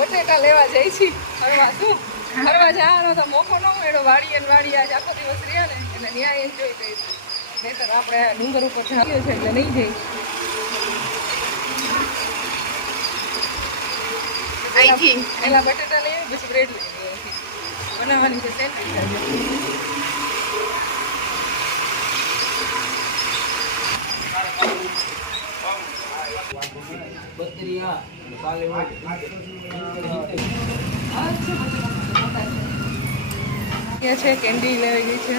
બટેટા લેવા જઈ છી ફરવા. શું ફરવા જવાનો તો મોકો ન મળ્યો. વાડી આજ આખો દિવસ રહ્યા ને એટલે ન્યાય એન્જોય કરી. નહીતર આપણે ડુંગર ઉપર જઈએ છે એટલે નહીં જઈ. એલા બટેટા લઈએ પછી બ્રેડ લઈએ. બનાવવાની છે સેન્ડવિચ. છે કેન્ડી લેવાઈ ગઈ છે.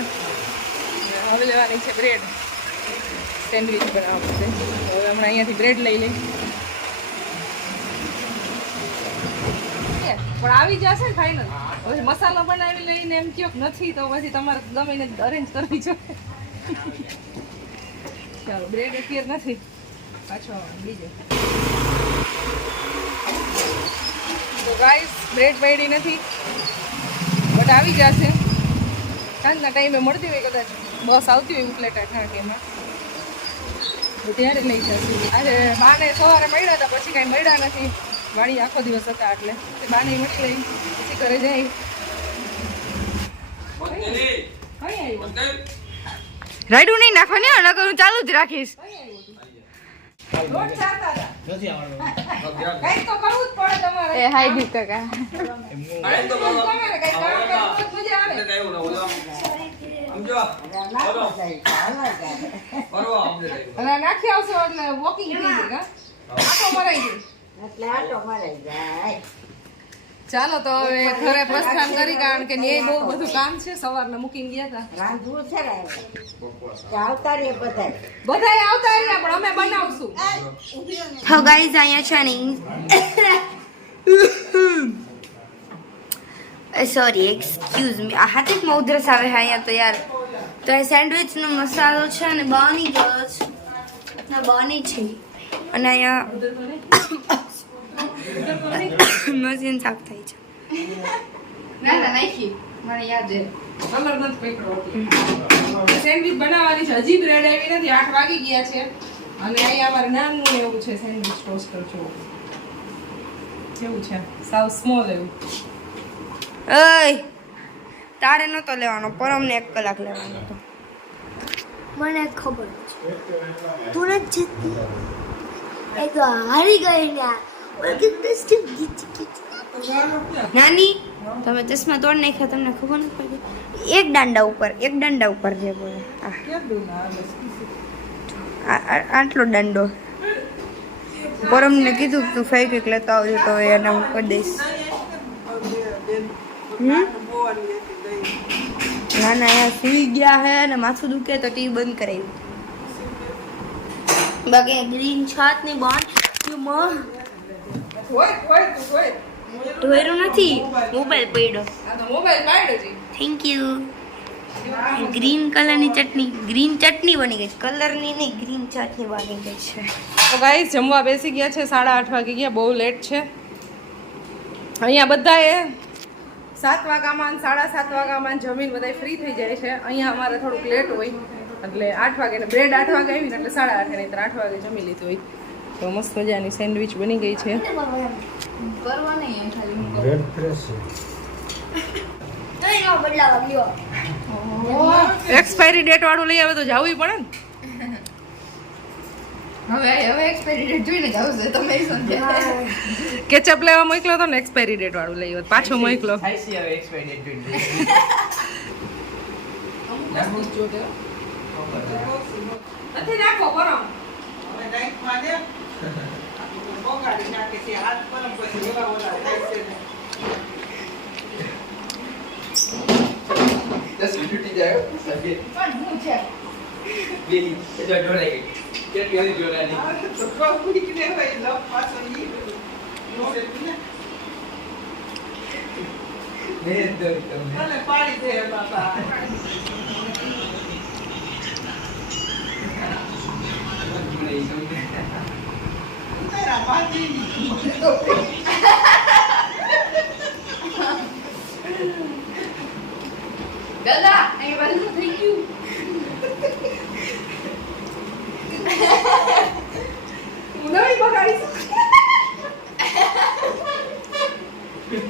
હવે લેવાની છે બ્રેડ. સેન્ડવિચ બનાવવાનું છે. હવે હમણાં અહીંયાથી બ્રેડ લઈ લઈ. પણ આવી જશે ને ફાઇનલ. પછી મસાલો બનાવી લઈને એમ કયો નથી તો પછી તમારે ગમે અરેન્જ કરવી જોઈએ. ચાલો બ્રેડ અત્યારે નથી, પાછો બીજો. તો ગાઈસ બ્રેડ પડી નથી બટ આવી જશે. સાંજના ટાઈમે મળતી હોય કદાચ બસ આવતી હોય ઉપલેટા ઠાકેમાં તો ત્યારે લઈ જશે. આજે બાને સવારે મળ્યા હતા પછી કાંઈ મળ્યા નથી. વાડી આખો દિવસ હતા એટલે બાને મળી લઈ પછી ઘરે જાય. રાઈડું નહીં નાખવાની નકર હું ચાલુ જ રાખીશ. એ હાય દીપ કાકા નાખી આવશો એટલે વોકિંગ થઈ જાય. આટો મરાઈ જાય. ચાલો તો હવે ઘરે પ્રસ્થાન કરી, કારણ કે ન્યાય બહુ બધું કામ છે. સવારના મૂકીને ગયા હતા. બધાય આવતા રહ્યા પણ અમે બનાવશું. તો ગાઈઝ અહીંયા છે ને સોરી એક્સક્યુઝ મી આ હાથમાં ઉધરસ આવે છે અહીંયા તો યાર. તો એ સેન્ડવિચનો મસાલો છે ને બની ગયો છે ના બની છે અને અહીંયા મશીન સાફ થાય છે. ના નાખી મને યાદ છે. કલર નથી પકડો. સેન્ડવિચ બનાવવાની છે. હજી બ્રેડ આવી નથી. 8 વાગી ગયા છે અને અહીંયા અમારે નાનું એવું છે સેન્ડવિચ ટોસ્ટર. જો કેવું છે, સાવ સ્મોલ એવું. ઓય તારે નતો લેવાનો, પરમને 1 કલાક લેવાનો હતો. મને ખબર છે તું જ જીતી. એ તો હારી ગઈ ને. નાની તમે ચશ્મા તોડ નાખ્યા, તમને ખબર નથી પડી. એક દાંડા ઉપર છે બોલે. આટલો દાંડો પરમને કીધું તું ફેંક લેતો આવજો તો એને હું કરી દઈશ. ના અહીંયા સુઈ ગયા હે અને માથું દુખે તો ટીવી બંધ કરાવ્યું. બાકી ગ્રીન છાત ની બંધ ઢોયરું નથી, મોબાઈલ પડ્યો. Thank you. ગ્રીન કલરની ચટણી, ગ્રીન ચટણી બની ગઈ છે. કલરની નહીં, ગ્રીન ચટણી બની ગઈ છે. તો ગાઈસ જમવા બેસી ગયા છે. 8:30 વાગી ગયા. બહુ લેટ છે. અહીંયા બધાએ 7 વાગ્યામાં 7:30 વાગ્યામાં જમીન બધા ફ્રી થઈ જાય છે. અહીંયા અમારે થોડુંક લેટ હોય એટલે 8 વાગે ને બ્રેડ 8 વાગે આવી ને એટલે 8:30 નહીં 8 વાગે જમી લીધું હોય. તો મસ્ત મજાની સેન્ડવિચ બની ગઈ છે. એક્સપાયરી ડેટ વાળું લઈ આવે તો જવું પડે ને. હવે એક્સપાયરી ડેટ જોઈને જ આવશે. તમે કેચઅપ લેવા મોકલો તો ને એક્સપાયરી ડેટ વાળું લઈ આવ્યો પાછો મોકલો. નથી નાખો બરો દસ મિનિટ જાય સગે પણ હું છે બેલી એ જો જોડાઈ ગઈ કેટલી હજી જોડાની તો કોપડી કે હોય લવ પાછો ઈ નો ને ને દો તમને મને પાડી દે બાબા તેરા પાડી દાદા એ વાલું થઈ ગયું હું નહીં બગાડીશ મીના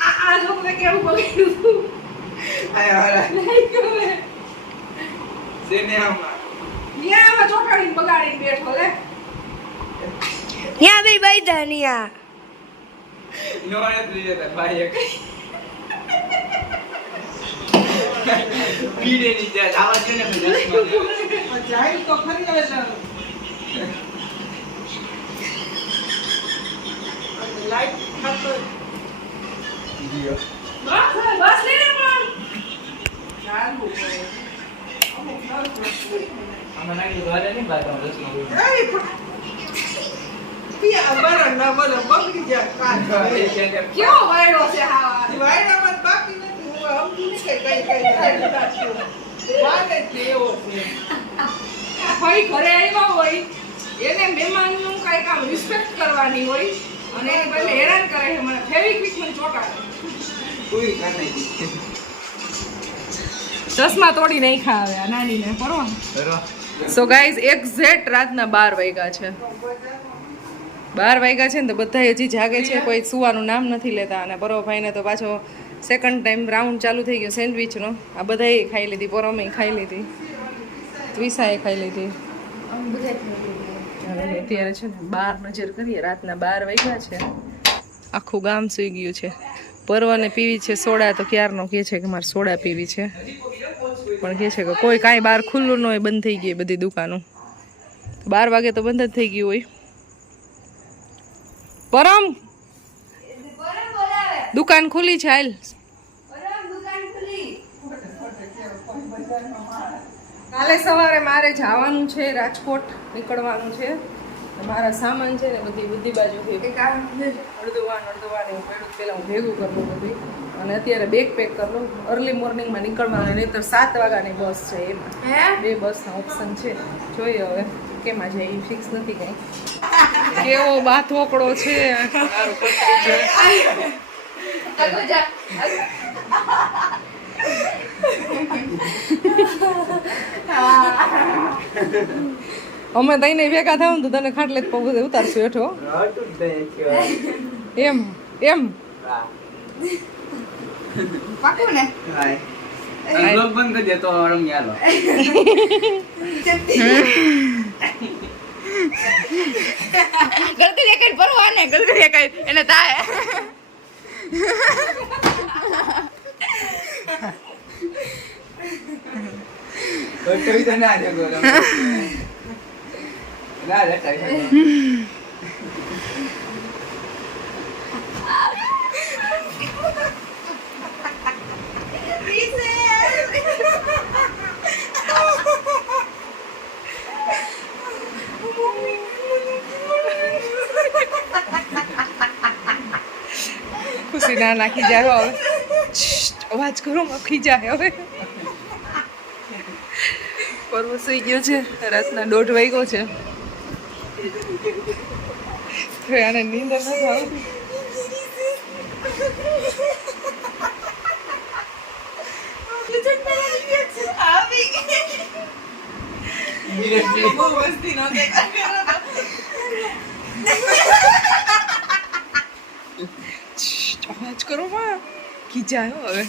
આ લોકોને કેવું બગાડ્યું તું? આયા હારા નહીં ગમે. સેને આમાં ન્યા આમાં ચોટાડીને બગાડીને બેઠો લે. ત્યાં બી બાઈધા ન્યા નોરે થઈ જતા ભાઈ એક પીડે ની જાય આવા છે ને બધા જાય તો ખરી હવે તો. લાઈટ ખાતો. જીઓ બસ લે ને પણ. ચાલુ કરે. અમુક નર્સ આમાં નાખી દો નહીં બાય તો રસનો એ પિયા બરા ના બોલો બગડી જાય કાન. કેવો વાયડો છે હા. વાયડામાં બાકી નથી. હું સમજી ને કઈ વાગે છે એવો છે. ભાઈ ઘરે આવ્યા હોય એને મહેમાનનું કાંઈ કામ રિસ્પેક્ટ કરવાની હોય અને એને બદલે હેરાન કરે છે. મને ફેવિક્વિક મને ચોટાડે. કોઈ કાન નહીં ચશ્મા તોડી નહીં ખાવે આ નાનીને પરવા. સો ગાઈઝ એક્ઝેક્ટ રાતના 12 વાગ્યા છે. 12 વાગ્યા છે ને તો બધા હજી જાગે છે, કોઈ સુવાનું નામ નથી લેતા. અને પરોભાઈને તો પાછો સેકન્ડ ટાઈમ રાઉન્ડ ચાલુ થઈ ગયો સેન્ડવિચનો. આ બધાએ ખાઈ લીધી, પરોમે ખાઈ લીધી, ત્વિષાએ ખાઈ લીધી. હવે અત્યારે છે ને 12 નજર કરીએ, રાતના 12 વાગ્યા છે. આખું ગામ સૂઈ ગયું છે. પર્વને પીવી છે સોડા, તો ક્યારનો કહે છે કે મારે સોડા પીવી છે, પણ કહે છે કે કોઈ કાંઈ બહાર ખુલ્લું ન હોય, બંધ થઈ ગઈ બધી દુકાનો. 12 વાગે તો બંધ જ થઈ ગયું હોય. પરમ દુકાન ખુલ્લી છે, હાલ. કાલે સવારે મારે જવાનું છે રાજકોટ, નીકળવાનું છે. મારા સામાન છે ને બધી બાજુથી અડધુવાન એવું પડ્યું, પેલા હું ભેગું કરલું બધું. અને અત્યારે બેગ પેક કરલું. અર્લી મોર્નિંગમાં નીકળવાનું, નહીં તો 7 વાગ્યાની બસ છે. એમાં 2 બસના ઓપ્શન છે. જોઈએ હવે કેમાં જાય, એ ફિક્સ નથી કંઈ. કેવો બાથોકડો છે. અમે તઈને ભેગા થાવ ને તો તને ખાટલે જ પગ ઉતારશું હેઠો. એમ એમ પાકું ને. બ્લોગ બંધ કરી દે તો રમી આલો. ગલતી દેખાય પરવાને, ગલતી દેખાય એને તાય. કોઈ તો ના જગો ના લેતા ખુશી ના નાખી જાય હવે. અવાજ કરો, મખી જાય હવે. પર્વ સુઈ ગયો છે, રાતના 1:30 વાગ્યો છે. આને નીંદર નથી આવતી. બહુ મસ્તી નહોતી. અવાજ કરો માં, ખીજાયો હવે.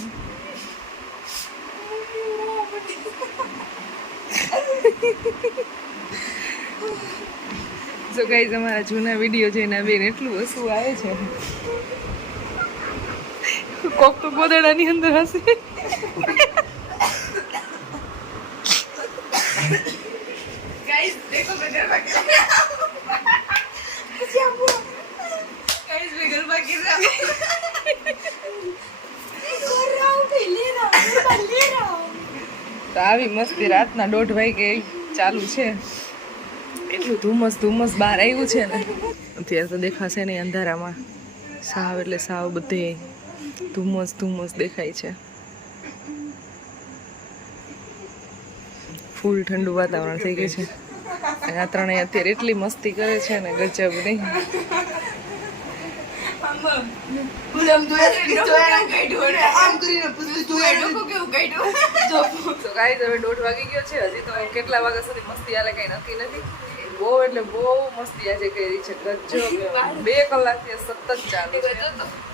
સો ગાઈઝ અમારા જૂના વિડીયો જોઈને બેન એટલું હસવું આવે છે. કોક તો ગોદડાની અંદર હશે. ગાઈઝ દેખો તો ગરબા ગાઈઝ મે ગરબા ગીર રહા તો આવી મસ્તી રાતના 1:30 વાગે ચાલુ છે. એટલું ધુમ્મસ બહાર આવ્યું છે ને, અત્યારે તો દેખાશે નહીં અંધારામાં. સાવ એટલે સાવ બધે ધુમ્મસ દેખાય છે. ફૂલ ઠંડુ વાતાવરણ થઈ ગયું છે. અને આ ત્રણેય અત્યારે એટલી મસ્તી કરે છે ને, ગજબ નહીં. તો ગાઈસ હવે 1:30 વાગી ગયો છે. હજી તો કેટલા વાગ્યા સુધી મસ્તી હાલે કઈ નક્કી નથી. બહુ એટલે બહુ મસ્તી આજે કરી છે. ગજબ 2 કલાકથી સતત ચાલુ છે.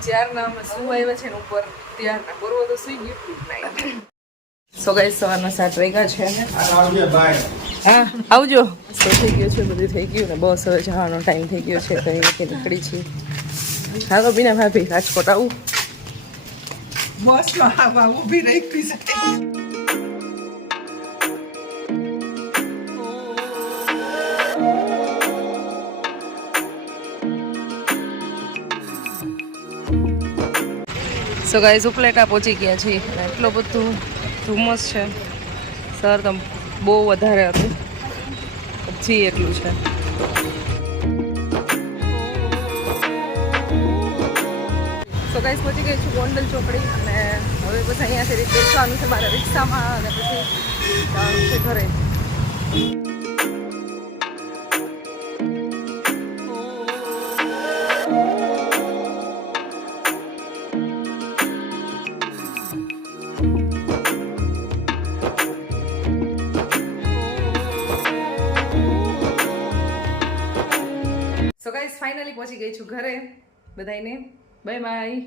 જ્યારના અમે સુવા આવ્યા છે ને ઉપર ત્યારના પૂર્વ તો સુઈ ગયું. સો ગાઈસ સવારના 7 વાગ્યા છે. હા આવજો. તો થઈ ગયું છે, બધું થઈ ગયું ને બસ હવે જવાનો ટાઈમ થઈ ગયો છે. તો અહીંથી નીકળી છીએ. હાલો બીના ભાભી રાજકોટ આવું. બસ તો આવા ઊભી રહી છે. સો ગાઈસ ઉપલેટા પહોંચી ગયા છીએ. એટલો બધું ધુમ્મસ છે. સર તો બહુ વધારે હતું. હજી એટલું છે. સો ગાઈસ પહોંચી ગઈ છું ગોંડલ ચોકડી અને હવે પછી અહીંયાથી બેસવાનું છે મારે રિક્ષામાં અને પછી જવાનું છે ઘરે. સો ગાઈસ ફાઇનલી પહોંચી ગઈ છું ઘરે. બધાને બાય બાય.